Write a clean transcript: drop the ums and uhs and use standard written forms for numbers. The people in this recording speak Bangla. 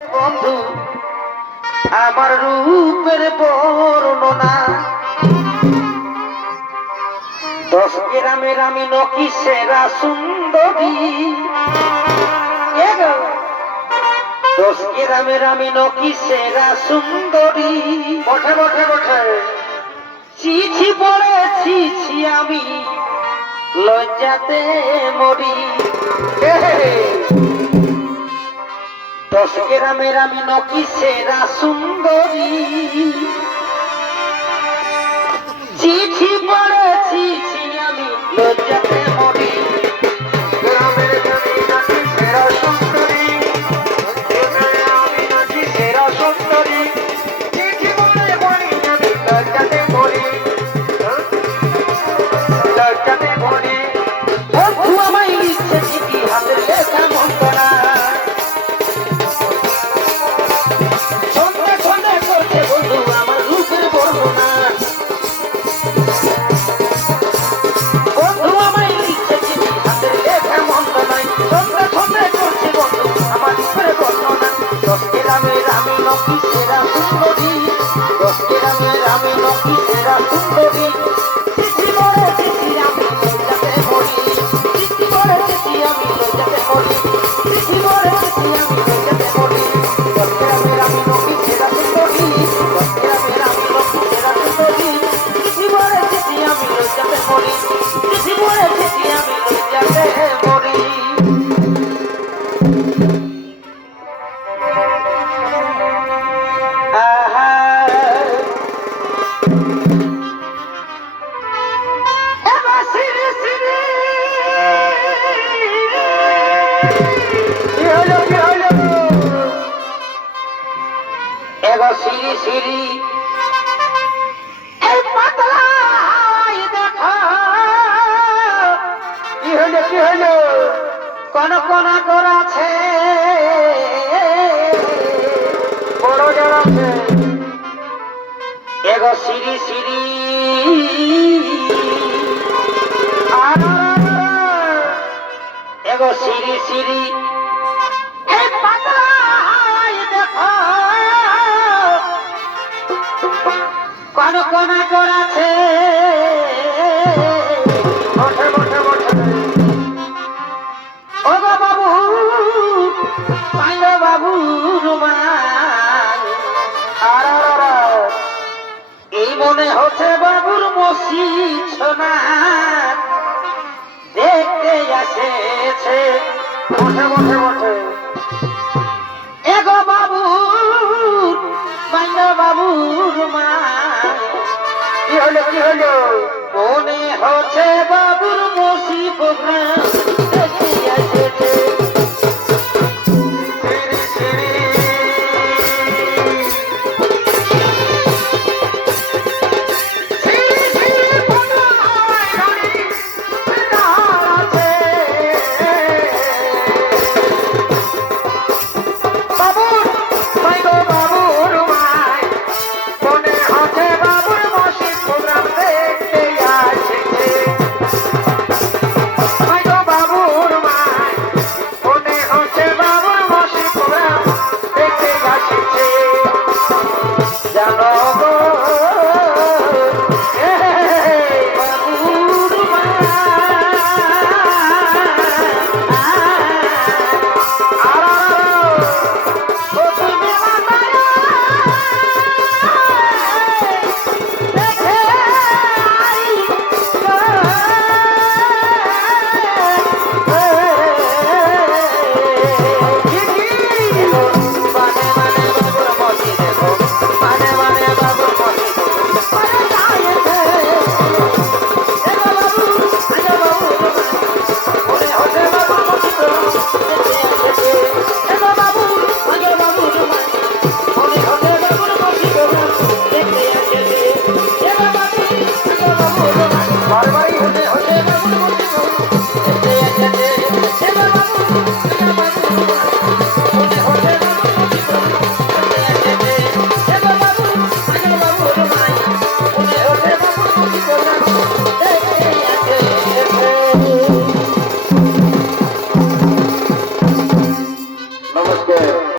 বন্ধু আমার রূপের বর্ণনা 10 গ্রামের আমি নকি সেরা সুন্দরী 10 গ্রামের আমি নকি সেরা সুন্দরী বটে বটে বটে চিঠি পড়েছি আমি লজ্জাতে মরি 10 গ্রামের আমি নকি সেরা সুন্দরী চিঠি পড়েছি আমি লজ্জাতে মরি গ্রামের আমি নকি সেরা সুন্দরী আমি নকি সেরা সুন্দরী চিঠি পড়ে মরি আমি লজ্জাতে মরি লজ্জাতে মরি বন্ধু আমায় লিখছে চিঠি হাতের লেখা মন্দ না সিঁড়ি সিঁড়ি এই পাতলায় দেখা কি হলো কোন কোন করাছে বড় জড়াছে এগো সিঁড়ি সিঁড়ি এগো সিঁড়ি সিঁড়ি এই পাতলায় দেখা কোন কোন করাছে বসে বসে বসে ও গো বাবু পাইলো বাবু রুমাল এই মনে হচ্ছে বাবুর মসি সোনা দেখতে আসেছে বসে বসে বসে এগো বাবু পাইলো বাবু রুমাল কি হলো মনে হচ্ছে বাবুর মসি প্রোগ্রাম দেখতে আসেছে